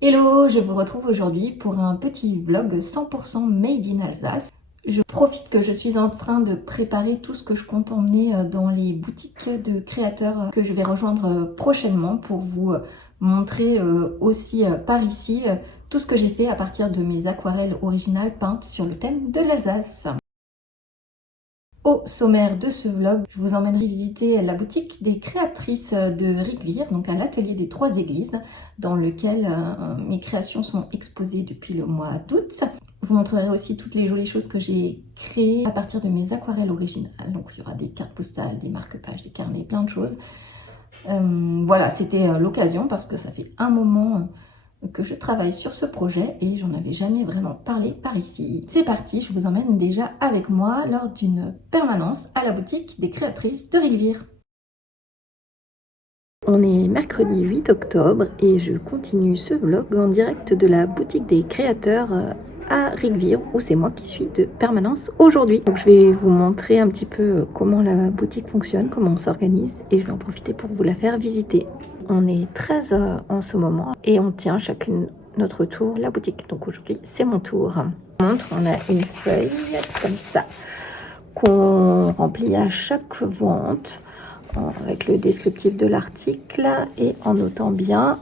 Hello, je vous retrouve aujourd'hui pour un petit vlog 100% made in Alsace. Je profite que je suis en train de préparer tout ce que je compte emmener dans les boutiques de créateurs que je vais rejoindre prochainement pour vous montrer aussi par ici tout ce que j'ai fait à partir de mes aquarelles originales peintes sur le thème de l'Alsace. Au sommaire de ce vlog, je vous emmènerai visiter la boutique des créatrices de Rigvir, donc à l'atelier des Trois Églises, dans lequel mes créations sont exposées depuis le mois d'août. Je vous montrerai aussi toutes les jolies choses que j'ai créées à partir de mes aquarelles originales. Donc il y aura des cartes postales, des marque-pages, des carnets, plein de choses. Voilà, c'était l'occasion parce que ça fait un moment que je travaille sur ce projet et j'en avais jamais vraiment parlé par ici. C'est parti, je vous emmène déjà avec moi lors d'une permanence à la boutique des créatrices de Rigvir. On est mercredi 8 octobre et je continue ce vlog en direct de la boutique des créateurs à Rigvir où c'est moi qui suis de permanence aujourd'hui. Donc je vais vous montrer un petit peu comment la boutique fonctionne, comment on s'organise et je vais en profiter pour vous la faire visiter. On est 13 en ce moment et on tient chacune notre tour la boutique. Donc aujourd'hui c'est mon tour. On a une feuille comme ça qu'on remplit à chaque vente avec le descriptif de l'article et en notant bien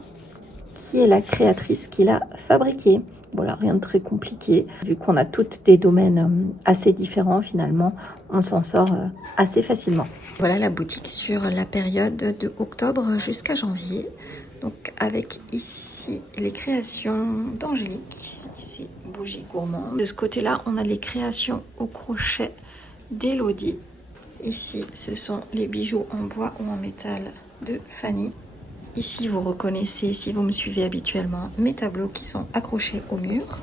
qui est la créatrice qui l'a fabriqué. Voilà, rien de très compliqué. Vu qu'on a toutes des domaines assez différents, finalement, on s'en sort assez facilement. Voilà la boutique sur la période de octobre jusqu'à janvier. Donc avec ici les créations d'Angélique, ici bougie gourmande. De ce côté-là, on a les créations au crochet d'Elodie. Ici, ce sont les bijoux en bois ou en métal de Fanny. Ici, vous reconnaissez, si vous me suivez habituellement, mes tableaux qui sont accrochés au mur.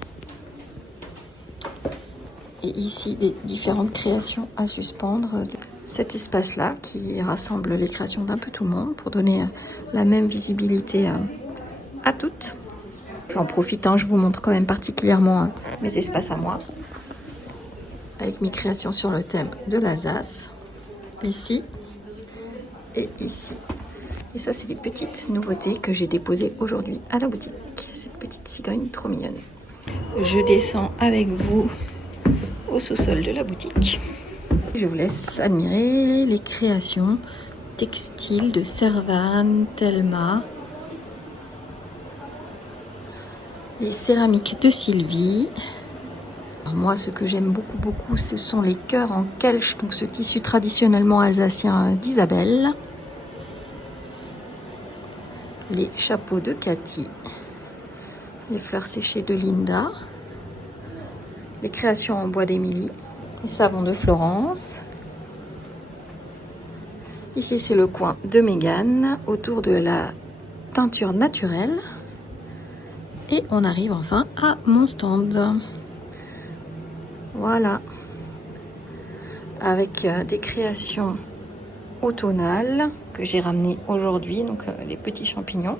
Et ici, des différentes créations à suspendre. Cet espace-là qui rassemble les créations d'un peu tout le monde pour donner la même visibilité à toutes. J'en profite, je vous montre quand même particulièrement mes espaces à moi. Avec mes créations sur le thème de l'Alsace. Ici et ici. Et ça, c'est des petites nouveautés que j'ai déposées aujourd'hui à la boutique. Cette petite cigogne trop mignonne. Je descends avec vous au sous-sol de la boutique. Je vous laisse admirer les créations textiles de Servan, Thelma, les céramiques de Sylvie. Alors moi, ce que j'aime beaucoup, ce sont les cœurs en kelch, donc ce tissu traditionnellement alsacien d'Isabelle. Les chapeaux de Cathy, les fleurs séchées de Linda, les créations en bois d'Émilie, les savons de Florence. Ici, c'est le coin de Mégane, autour de la teinture naturelle. Et on arrive enfin à mon stand. Voilà. Avec des créations automnales que j'ai ramenées aujourd'hui, donc les petits champignons.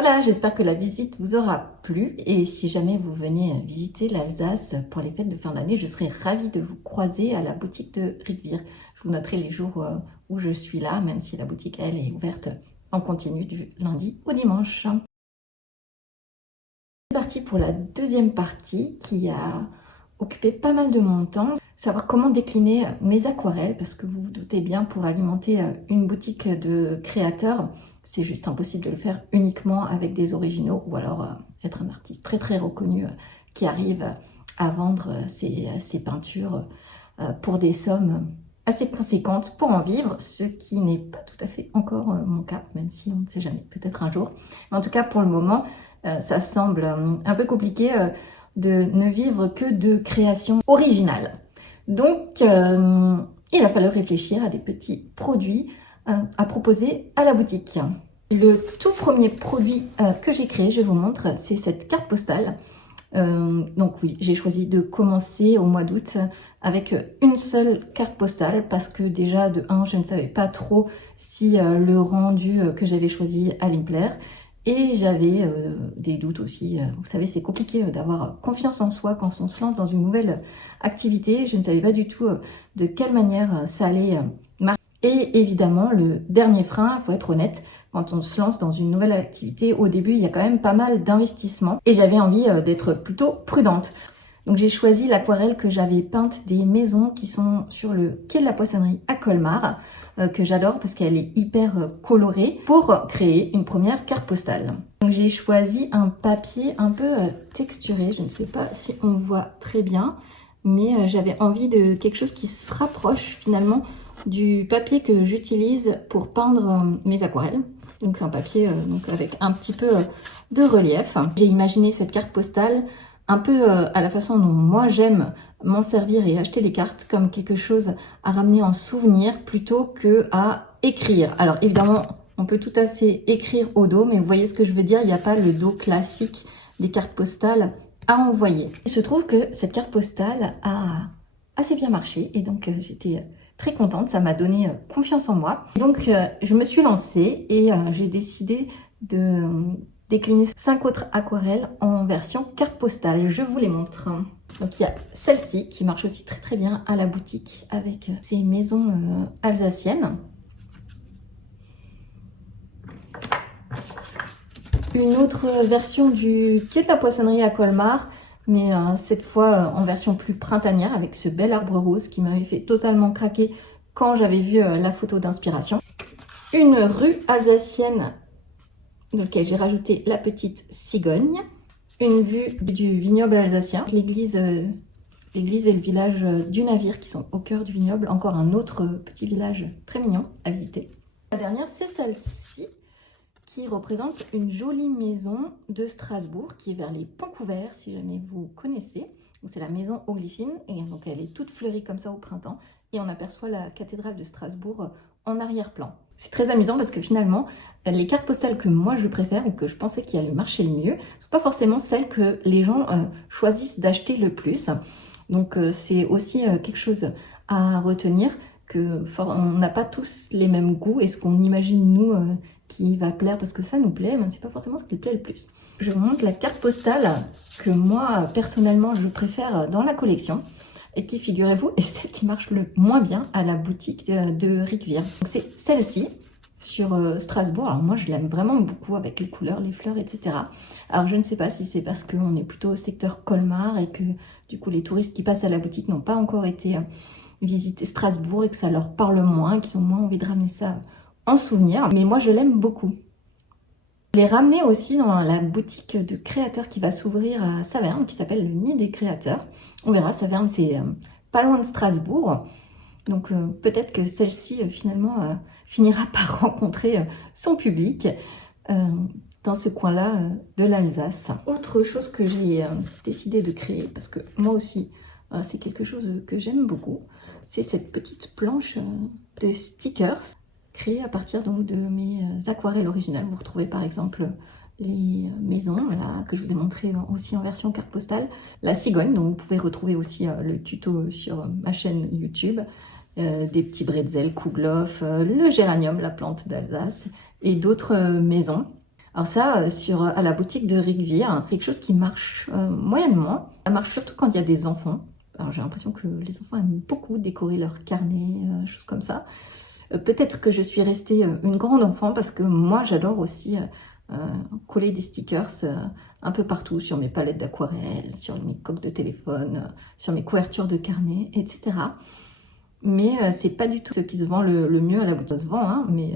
Voilà, j'espère que la visite vous aura plu et si jamais vous venez visiter l'Alsace pour les fêtes de fin d'année, je serai ravie de vous croiser à la boutique de Rigvir. Je vous noterai les jours où je suis là, même si la boutique, elle, est ouverte en continu du lundi au dimanche. C'est parti pour la deuxième partie qui a occupé pas mal de mon temps. Savoir comment décliner mes aquarelles, parce que vous vous doutez bien, pour alimenter une boutique de créateurs, c'est juste impossible de le faire uniquement avec des originaux ou alors être un artiste très reconnu qui arrive à vendre ses peintures pour des sommes assez conséquentes pour en vivre, ce qui n'est pas tout à fait encore mon cas, même si on ne sait jamais, peut-être un jour. Mais en tout cas, pour le moment, ça semble un peu compliqué de ne vivre que de créations originales. Donc, il a fallu réfléchir à des petits produits à proposer à la boutique. Le tout premier produit que j'ai créé, je vous montre, c'est cette carte postale. Donc oui, j'ai choisi de commencer au mois d'août avec une seule carte postale parce que déjà de 1, je ne savais pas trop si le rendu que j'avais choisi allait me plaire. Et j'avais des doutes aussi. Vous savez, c'est compliqué d'avoir confiance en soi quand on se lance dans une nouvelle activité. Je ne savais pas du tout de quelle manière ça allait marcher. Et évidemment, le dernier frein, il faut être honnête, quand on se lance dans une nouvelle activité, au début, il y a quand même pas mal d'investissements. Et j'avais envie d'être plutôt prudente. Donc j'ai choisi l'aquarelle que j'avais peinte des maisons qui sont sur le quai de la Poissonnerie à Colmar, que j'adore parce qu'elle est hyper colorée, pour créer une première carte postale. Donc j'ai choisi un papier un peu texturé, je ne sais pas si on voit très bien, mais j'avais envie de quelque chose qui se rapproche finalement du papier que j'utilise pour peindre mes aquarelles. Donc un papier donc avec un petit peu de relief. J'ai imaginé cette carte postale un peu à la façon dont moi j'aime m'en servir et acheter les cartes, comme quelque chose à ramener en souvenir plutôt que à écrire. Alors évidemment, on peut tout à fait écrire au dos, mais vous voyez ce que je veux dire, il n'y a pas le dos classique des cartes postales à envoyer. Il se trouve que cette carte postale a assez bien marché et donc j'étais très contente, ça m'a donné confiance en moi. Donc je me suis lancée et j'ai décidé de décliner 5 autres aquarelles en version carte postale. Je vous les montre. Donc il y a celle-ci qui marche aussi très très bien à la boutique avec ces maisons alsaciennes. Une autre version du quai de la Poissonnerie à Colmar, mais cette fois en version plus printanière avec ce bel arbre rose qui m'avait fait totalement craquer quand j'avais vu la photo d'inspiration. Une rue alsacienne dans laquelle j'ai rajouté la petite cigogne. Une vue du vignoble alsacien, l'église et le village du navire qui sont au cœur du vignoble. Encore un autre petit village très mignon à visiter. La dernière, c'est celle-ci qui représente une jolie maison de Strasbourg qui est vers les Ponts Couverts, si jamais vous connaissez. C'est la maison aux Glycines et donc elle est toute fleurie comme ça au printemps et on aperçoit la cathédrale de Strasbourg en arrière-plan. C'est très amusant parce que finalement, les cartes postales que moi je préfère ou que je pensais qui allaient marcher le mieux, ne sont pas forcément celles que les gens choisissent d'acheter le plus. Donc c'est aussi quelque chose à retenir, on n'a pas tous les mêmes goûts et ce qu'on imagine nous qui va plaire parce que ça nous plaît, mais c'est pas forcément ce qui plaît le plus. Je vous montre la carte postale que moi personnellement je préfère dans la collection et qui, figurez-vous, est celle qui marche le moins bien à la boutique de Rigvir. C'est celle-ci sur Strasbourg. Alors moi je l'aime vraiment beaucoup avec les couleurs, les fleurs, etc. Alors je ne sais pas si c'est parce qu'on est plutôt au secteur Colmar et que du coup les touristes qui passent à la boutique n'ont pas encore été visiter Strasbourg et que ça leur parle moins, qu'ils ont moins envie de ramener ça en souvenir. Mais moi, je l'aime beaucoup. Je l'ai ramené aussi dans la boutique de créateurs qui va s'ouvrir à Saverne, qui s'appelle le Nid des créateurs. On verra, Saverne, c'est pas loin de Strasbourg. Donc peut-être que celle-ci, finalement, finira par rencontrer son public dans ce coin-là de l'Alsace. Autre chose que j'ai décidé de créer, parce que moi aussi, c'est quelque chose que j'aime beaucoup, c'est cette petite planche de stickers créée à partir donc de mes aquarelles originales. Vous retrouvez par exemple les maisons là, que je vous ai montré aussi en version carte postale, la cigogne dont vous pouvez retrouver aussi le tuto sur ma chaîne YouTube, des petits bretzels, Kouglof, le géranium, la plante d'Alsace et d'autres maisons. Alors ça, à la boutique de Rigvir, quelque chose qui marche moyennement. Ça marche surtout quand il y a des enfants. Alors j'ai l'impression que les enfants aiment beaucoup décorer leur carnet, choses comme ça. Peut-être que je suis restée une grande enfant parce que moi j'adore aussi coller des stickers un peu partout sur mes palettes d'aquarelle, sur mes coques de téléphone, sur mes couvertures de carnet, etc. Mais c'est pas du tout ce qui se vend le mieux à la boutique. Ça se vend, hein, mais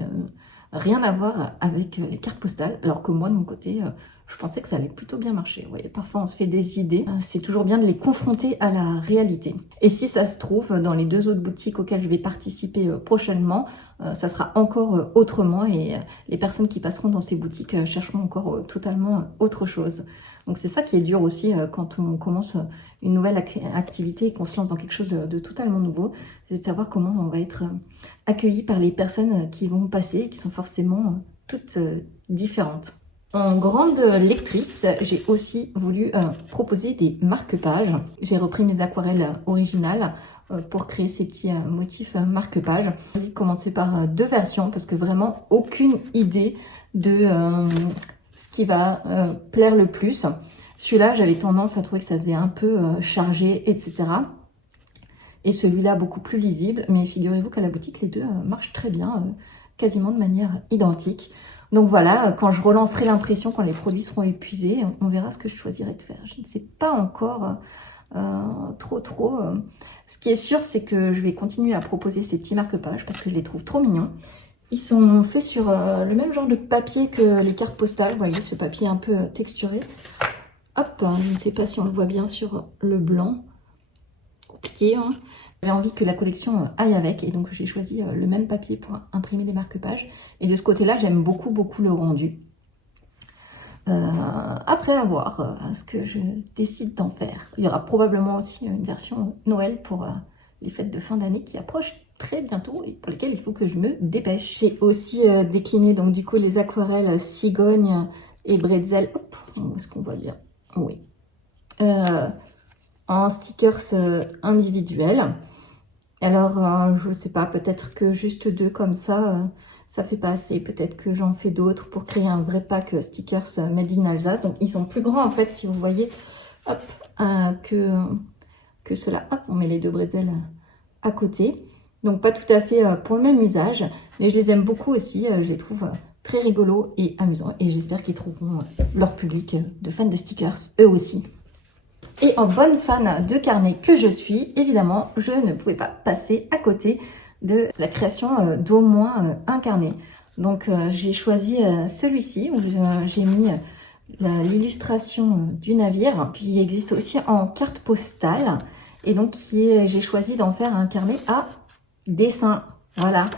rien à voir avec les cartes postales. Alors que moi de mon côté, je pensais que ça allait plutôt bien marcher. Vous voyez, parfois on se fait des idées, c'est toujours bien de les confronter à la réalité. Et si ça se trouve, dans les 2 autres boutiques auxquelles je vais participer prochainement, ça sera encore autrement et les personnes qui passeront dans ces boutiques chercheront encore totalement autre chose. Donc c'est ça qui est dur aussi quand on commence une nouvelle activité et qu'on se lance dans quelque chose de totalement nouveau, c'est de savoir comment on va être accueilli par les personnes qui vont passer, qui sont forcément toutes différentes. En grande lectrice, j'ai aussi voulu proposer des marque-pages. J'ai repris mes aquarelles originales pour créer ces petits motifs marque-pages. J'ai choisi de commencer par 2 versions parce que vraiment aucune idée de ce qui va plaire le plus. Celui-là, j'avais tendance à trouver que ça faisait un peu chargé, etc. et celui-là beaucoup plus lisible. Mais figurez-vous qu'à la boutique, les deux marchent très bien, quasiment de manière identique. Donc voilà, quand je relancerai l'impression, quand les produits seront épuisés, on verra ce que je choisirai de faire. Je ne sais pas encore trop. Ce qui est sûr, c'est que je vais continuer à proposer ces petits marque-pages parce que je les trouve trop mignons. Ils sont faits sur le même genre de papier que les cartes postales. Vous voyez, ce papier un peu texturé. Hop, je ne sais pas si on le voit bien sur le blanc. Compliqué, hein. J'avais envie que la collection aille avec et donc j'ai choisi le même papier pour imprimer les marque-pages. Et de ce côté-là, j'aime beaucoup le rendu. Après à voir ce que je décide d'en faire. Il y aura probablement aussi une version Noël pour les fêtes de fin d'année qui approchent très bientôt et pour lesquelles il faut que je me dépêche. J'ai aussi décliné donc du coup les aquarelles cigogne et bretzel. Hop, est-ce qu'on voit bien? Oui. En stickers individuels. Alors, je sais pas, peut-être que juste 2 comme ça fait pas assez. Peut-être que j'en fais d'autres pour créer un vrai pack stickers Made in Alsace. Donc, ils sont plus grands en fait, si vous voyez, hop, que ceux-là. Hop, on met les 2 bretzels à côté. Donc, pas tout à fait pour le même usage, mais je les aime beaucoup aussi. Je les trouve très rigolos et amusants. Et j'espère qu'ils trouveront leur public de fans de stickers, eux aussi. Et en bonne fan de carnet que je suis, évidemment, je ne pouvais pas passer à côté de la création d'au moins un carnet. Donc j'ai choisi celui-ci où j'ai mis l'illustration du navire qui existe aussi en carte postale et donc j'ai choisi d'en faire un carnet à dessin. Voilà.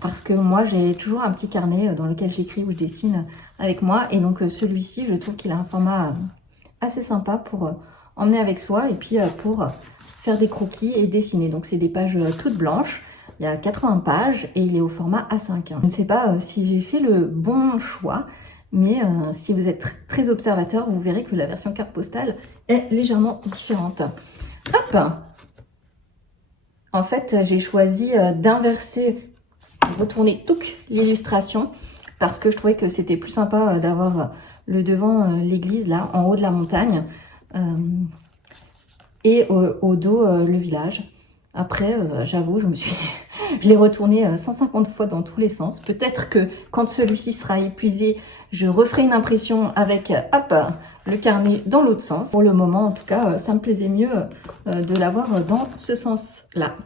Parce que moi, j'ai toujours un petit carnet dans lequel j'écris ou je dessine avec moi. Et donc celui-ci, je trouve qu'il a un format assez sympa pour emmener avec soi et puis pour faire des croquis et dessiner. Donc c'est des pages toutes blanches, il y a 80 pages et il est au format A5. Je ne sais pas si j'ai fait le bon choix, mais si vous êtes très observateur, vous verrez que la version carte postale est légèrement différente. Hop! En fait, j'ai choisi d'inverser, retourner l'illustration parce que je trouvais que c'était plus sympa d'avoir le devant l'église là en haut de la montagne et au dos le village. Après j'avoue je l'ai retourné 150 fois dans tous les sens. Peut-être que quand celui-ci sera épuisé je referai une impression avec hop le carnet dans l'autre sens. Pour le moment en tout cas ça me plaisait mieux de l'avoir dans ce sens là.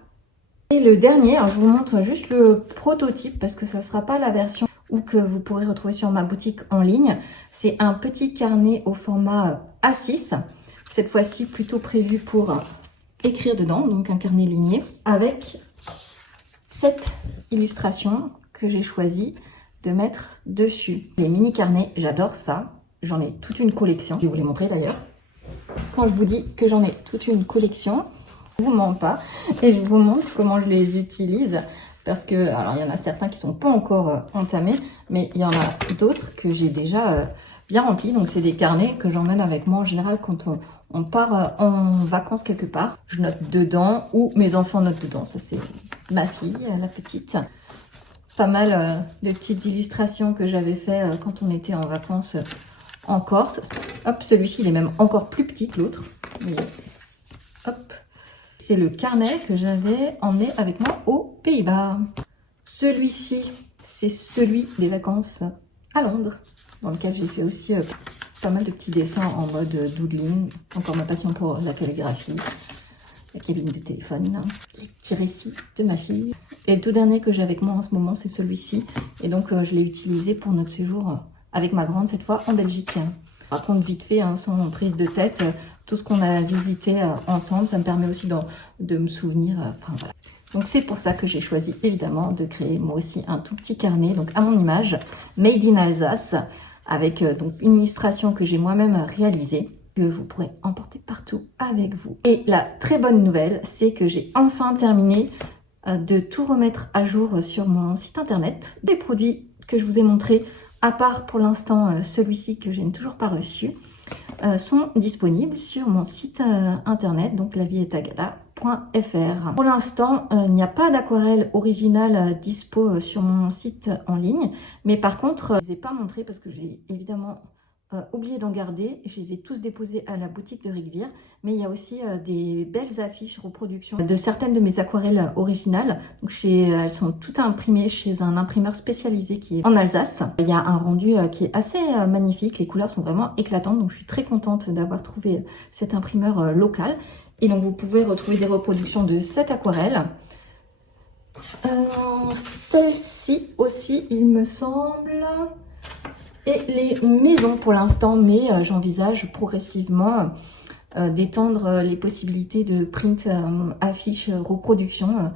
Et le dernier, alors je vous montre juste le prototype parce que ça ne sera pas la version ou que vous pourrez retrouver sur ma boutique en ligne. C'est un petit carnet au format A6, cette fois-ci plutôt prévu pour écrire dedans, donc un carnet ligné, avec cette illustration que j'ai choisi de mettre dessus. Les mini carnets, j'adore ça, j'en ai toute une collection, je vais vous les montrer d'ailleurs. Quand je vous dis que j'en ai toute une collection, je ne vous mens pas et je vous montre comment je les utilise. Parce que, alors il y en a certains qui sont pas encore entamés, mais il y en a d'autres que j'ai déjà bien remplis. Donc c'est des carnets que j'emmène avec moi en général quand on part en vacances quelque part. Je note dedans ou mes enfants notent dedans. Ça c'est ma fille, la petite. Pas mal de petites illustrations que j'avais fait quand on était en vacances en Corse. Hop, celui-ci il est même encore plus petit que l'autre. Hop. C'est le carnet que j'avais emmené avec moi aux Pays-Bas. Celui-ci, c'est celui des vacances à Londres, dans lequel j'ai fait aussi pas mal de petits dessins en mode doodling. Encore ma passion pour la calligraphie, la cabine de téléphone, les petits récits de ma fille. Et le tout dernier que j'ai avec moi en ce moment, c'est celui-ci. Et donc, je l'ai utilisé pour notre séjour avec ma grande, cette fois en Belgique. Je raconte vite fait, sans prise de tête, tout ce qu'on a visité ensemble. Ça me permet aussi de me souvenir. Enfin voilà. Donc c'est pour ça que j'ai choisi évidemment de créer moi aussi un tout petit carnet, donc à mon image, Made in Alsace, avec donc une illustration que j'ai moi-même réalisée, que vous pourrez emporter partout avec vous. Et la très bonne nouvelle, c'est que j'ai enfin terminé de tout remettre à jour sur mon site internet. Les produits que je vous ai montrés, à part pour l'instant celui-ci que je n'ai toujours pas reçu, sont disponibles sur mon site internet, donc lavieetagala.fr. Pour l'instant, il n'y a pas d'aquarelle originale dispo sur mon site en ligne, mais par contre, je ne les ai pas montrées parce que j'ai évidemment oublié d'en garder. Je les ai tous déposés à la boutique de Rigvir. Mais il y a aussi des belles affiches reproductions de certaines de mes aquarelles originales. Donc elles sont toutes imprimées chez un imprimeur spécialisé qui est en Alsace. Il y a un rendu qui est assez magnifique. Les couleurs sont vraiment éclatantes. Donc je suis très contente d'avoir trouvé cet imprimeur local. Et donc vous pouvez retrouver des reproductions de cette aquarelle. Celle-ci aussi, il me semble. Et les maisons pour l'instant, mais j'envisage progressivement d'étendre les possibilités de print, affiches, reproduction,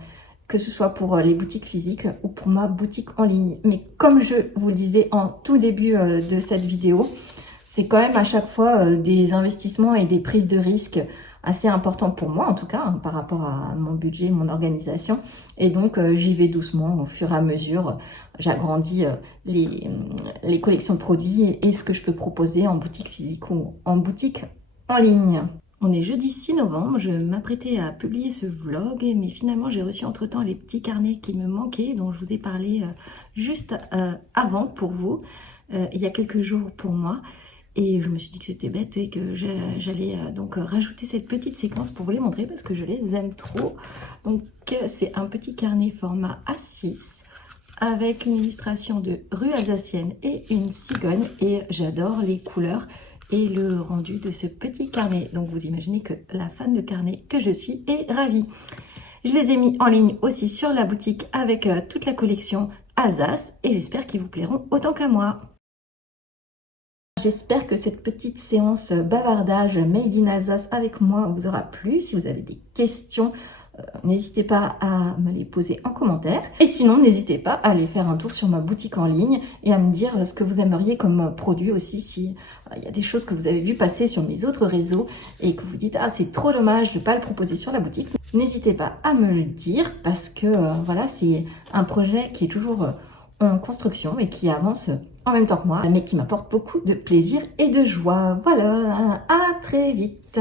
que ce soit pour les boutiques physiques ou pour ma boutique en ligne. Mais comme je vous le disais en tout début de cette vidéo, c'est quand même à chaque fois des investissements et des prises de risques assez importants pour moi, en tout cas, par rapport à mon budget, mon organisation. Et donc, j'y vais doucement au fur et à mesure. J'agrandis les collections de produits et ce que je peux proposer en boutique physique ou en boutique en ligne. On est jeudi 6 novembre, je m'apprêtais à publier ce vlog, mais finalement j'ai reçu entre-temps les petits carnets qui me manquaient, dont je vous ai parlé juste avant pour vous, il y a quelques jours pour moi. Et je me suis dit que c'était bête et que j'allais donc rajouter cette petite séquence pour vous les montrer parce que je les aime trop. Donc c'est un petit carnet format A6 avec une illustration de rue alsacienne et une cigogne. Et j'adore les couleurs et le rendu de ce petit carnet. Donc vous imaginez que la fan de carnet que je suis est ravie. Je les ai mis en ligne aussi sur la boutique avec toute la collection Alsace et j'espère qu'ils vous plairont autant qu'à moi. J'espère que cette petite séance bavardage Made in Alsace avec moi vous aura plu. Si vous avez des questions, n'hésitez pas à me les poser en commentaire. Et sinon, n'hésitez pas à aller faire un tour sur ma boutique en ligne et à me dire ce que vous aimeriez comme produit aussi. Si il y a des choses que vous avez vu passer sur mes autres réseaux et que vous dites « Ah, c'est trop dommage de ne pas le proposer sur la boutique », n'hésitez pas à me le dire parce que voilà, c'est un projet qui est toujours en construction et qui avance en même temps que moi, mais qui m'apporte beaucoup de plaisir et de joie. Voilà, à très vite.